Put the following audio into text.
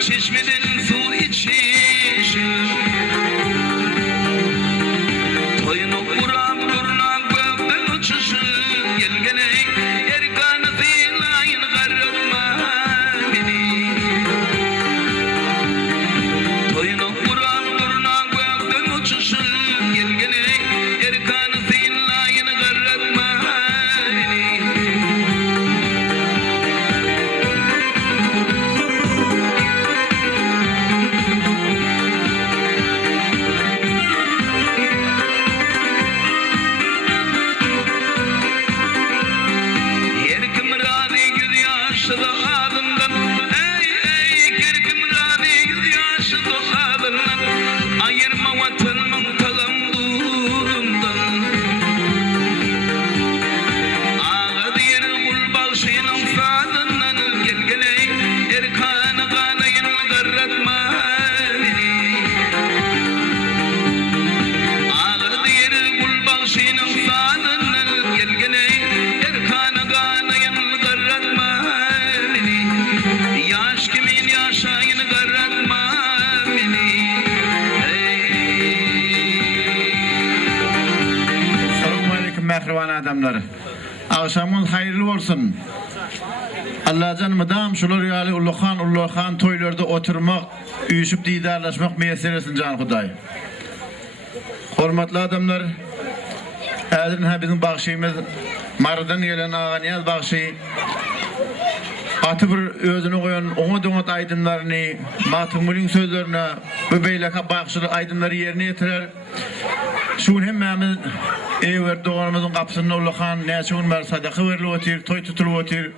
Çeşmeden su içişim toyunu kuram durnak gökten uçuşum gelgene erkanı zilayın garrıtma beni toyunu kuram durnak gökten uçuşum gelgene erkanı zilayın garrıtma beni ayırma vatanımın talamduğundan ağa diyer kulbal şeyinin sadından gelgene erkanı kanayın garratma beni ağa diyer kulbal şeyinin sadından gelgene erkanı kanayın garratma beni yaş kimin yaşayın garratma beni. Mehriban adamları. Akşamınız hayırlı olsun. Allah canımdan şular yali Ulluhan toylarda oturmak, uyuşup didarlaşmak meselesini can Huday. Hormatlı adamlar, ädirin bizim bağışıyımız Mardan gelen ağaniyel bağışı atı bir özünü koyan onu donat aydınlarını, Matımul'un sözlerine bu beylaka bağışılı aydınları yerine getirer. Şun hemmemiz ever doğanımızın kapısında Ulluhan ne şun mer sadaka verili otir, toy tutulu otir.